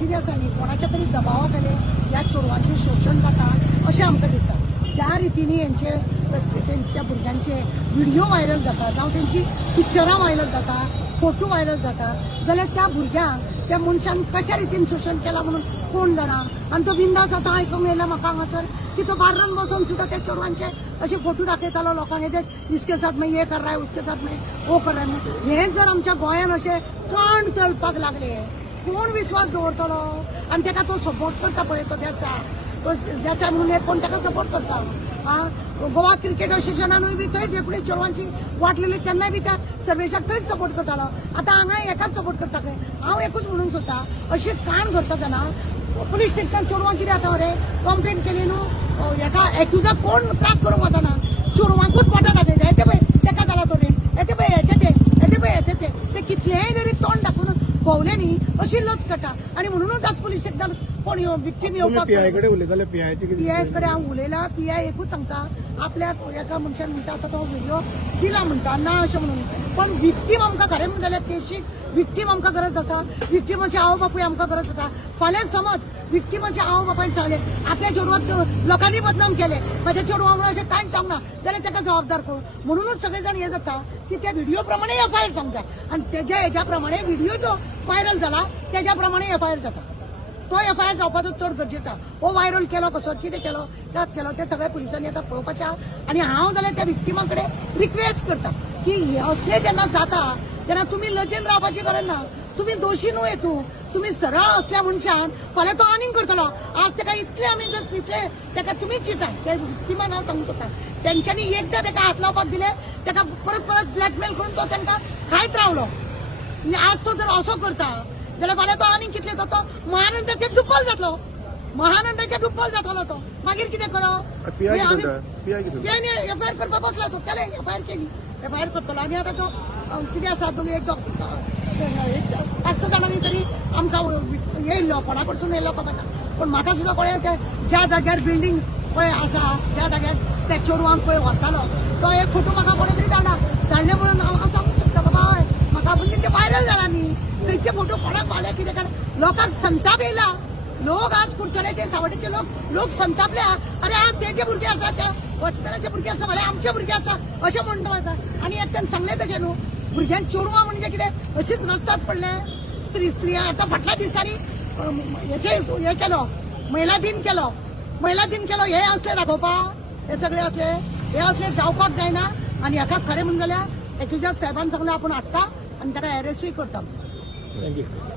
कितें आसा न्ही कोणाच्या तरी दबावा खाली ह्या चोरवांचें शोशण जाता अशें आमकां दिसता। ज्या रितीनी हेंचे त्या भुरग्यांचे व्हिडिओ व्हायरल जाता जावं तेंची पिक्चरां व्हायरल जाता, फोटो व्हायरल जाता, जाल्यार त्या भुरग्यांक त्या मनशान कशा रितीन शोशण केलां म्हणून कोण जाणा। आनी तो बिंदास आतां आयकूंक मेळ्ळा म्हाका हांगासर की तो बार्रान बसून सुद्दां त्या चोरवांचे अशे फोटो दाखयतालो लोकांक, हे इसके साथ में ये कर रहा है, उसके साथ में वो कर रहा है। हे जर आमच्या गोंयान अशे पण चलपाक लागले कोण विश्वास दवरतलो? आनी ताका तो सपोर्ट करता पळय तो देसाय म्हणून कोण ताका सपोर्ट करता? गोवा क्रिकेट असोसिएशनानूय बी थंयच एकुणीच चोरवांची वाटलेली तेन्नाय बी त्या सर्वेशाक थंयच सपोर्ट करतालो। आतां हांगा एकाच सपोर्ट करता काय? हांव एकूच म्हणूंक सोदता अशी काण करता तेन्ना पुलीस स्टेशनान चोरवां कितें जाता मरे? कंप्लेन केली न्हू, हेका एक्युजाक कोण त्रास करूंक वचना, चोरवांकूच पोटां दाखयता। येते पळय तेका जाला तो रे, येते पळय येते पळय ते कितलेंय जरी तोंड दाखोवन भोंवले न्ही अशी लज काडटा। आनी म्हणूनच आज पुलीस स्टेशनान कोण विक्टीम येवपाक पीआय कडेन उलयताले, पीआय कडेन हांव उलयलां। पीआय एकूच सांगता आपल्याक एका मनशान म्हणटा आतां तो व्हिडिओ दिला म्हणटा ना अशें म्हणून, पण विक्टीम आमकां खरें म्हणून जाल्यार केशीक विक्टीम आमकां गरज आसा, विक्टीमाचे आवय बापूय आमकां गरज आसा। फाल्यां समज विक्टीमाचे आवय बापायन सांगलें आपल्या चेडवाक लोकांनी बदनाम केलें, म्हाज्या चेडवा म्हणून अशें कांयच सांगना जाल्यार ताका जबाबदार कोण? म्हणूनच सगळे जाण हें जाता की त्या व्हिडिओ प्रमाणे एफआयआर सांगता आनी तेज्या हेज्या प्रमाणे व्हिडिओ जो व्हायरल जाला तेज्या प्रमाणे एफआयआर जाता। तो एफआयआर जावपाचो चड गरजेचा। हो व्हायरल केलो कसो, कितें केलो, त्यात केलो तें सगळ्या पुलिसांनी आतां पळोवपाचें आहा। आनी हांव जाल्यार त्या विक्टिमा कडेन रिक्वेस्ट करता की असलें जेन्ना जाता तेन्ना तुमी लजेन रावपाची गरज ना। तुमी दोशी न्हू हेतू, तुमी सरळ असल्या मनशान फाल्यां तो आनीक करतलो। आज ताका इतले आमी जर इतले ताका तुमीच चिंता त्या विक्टिमान हांव सांगूंक सोदता तेंच्यांनी एकदां ताका हात लावपाक दिले, ताका परत ब्लॅकमेल करून तो तांकां खायत रावलो। आज तो जर असो करता जाल्यार फाल्यां तो आनीक कितले तो महानंदाचे दुप्पल जातलो, महानंदाचे दुप्पल जातलो तो। मागीर कितें करप? पीआयनी एफआयआर करपाक बसला तो, केले एफआयआर केली, एफआयआर करतलो। आनी आतां तो कितें आसा तो एक 5-6 जाणांनी तरी आमकां येयल्लो, कोणा कडसून येयल्लो खबर ना, पण म्हाका सुद्दां कळ्ळें ज्या जाग्यार बिल्डींग पळय आसा, ज्या जाग्यार त्या चोरवांक पळय व्हरतालो तो एक फोटो म्हाका कोणे तरी धाडले म्हणून हांव सांगूंक शकता बाबा हय म्हाका, म्हणजे ते व्हायरल जाला न्ही थंयचे फोटो कोणाक पावले कितें कारण लोकांक संताप येयला। लोक आज कुडचड्याचे सावड्डेचे लोक संतापले। अरे आज तेजे भुरगे आसा, त्या वचपराचे भुरगे आसा, फाल्यां आमचे भुरगे आसा अशें म्हणटा आसा। आनी एकट्यान सांगलें तशें न्हू भुरग्यांक चोरवां म्हणजे कितें अशीच रस्त्यात पडले। स्त्री आतां फाटल्या दिसांनी हे केलो, महिला दिन केलो, हे असले दाखोवपाक, हे सगळे असले जावपाक जायना। आनी हाका खरें म्हणून जाल्यार एक्युजाक साहेबान सांगलें आपूण हाडटा आनी ताका अरेस्टूय करता। थँक्यू।